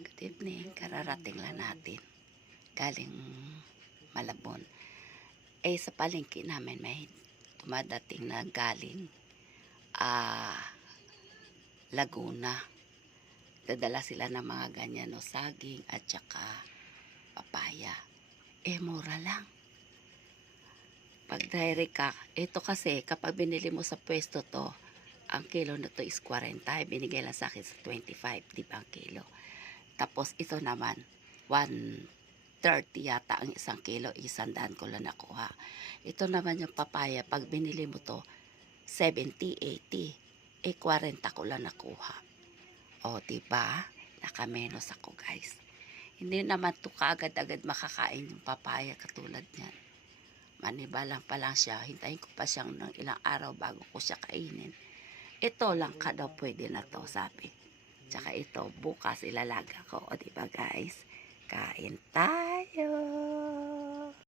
Good evening, kararating lang natin. Galing Malabon. Sa palengke namin may dumadating na galing Laguna. Dadala sila ng mga ganyan, no, saging at saka papaya. Mura lang. Pag direct ka, ito kasi kapag binili mo sa pwesto to, ang kilo na to is 40. Binigay lang sa akin sa 25, di ba ang kilo? Tapos ito naman, 130 yata ang isang kilo, 100 ko lang nakuha. Ito naman yung papaya, pag binili mo to, 70, 80, 40 ko lang nakuha. O, diba? Nakamenos ako, guys. Hindi naman to kaagad-agad makakain yung papaya katulad niyan. Manibalang pa lang siya, hintayin ko pa siyang ng ilang araw bago ko siya kainin. Ito lang ka daw pwede na to, sabi. Tsaka ito, bukas ilalaga ko. O, diba guys? Kain tayo.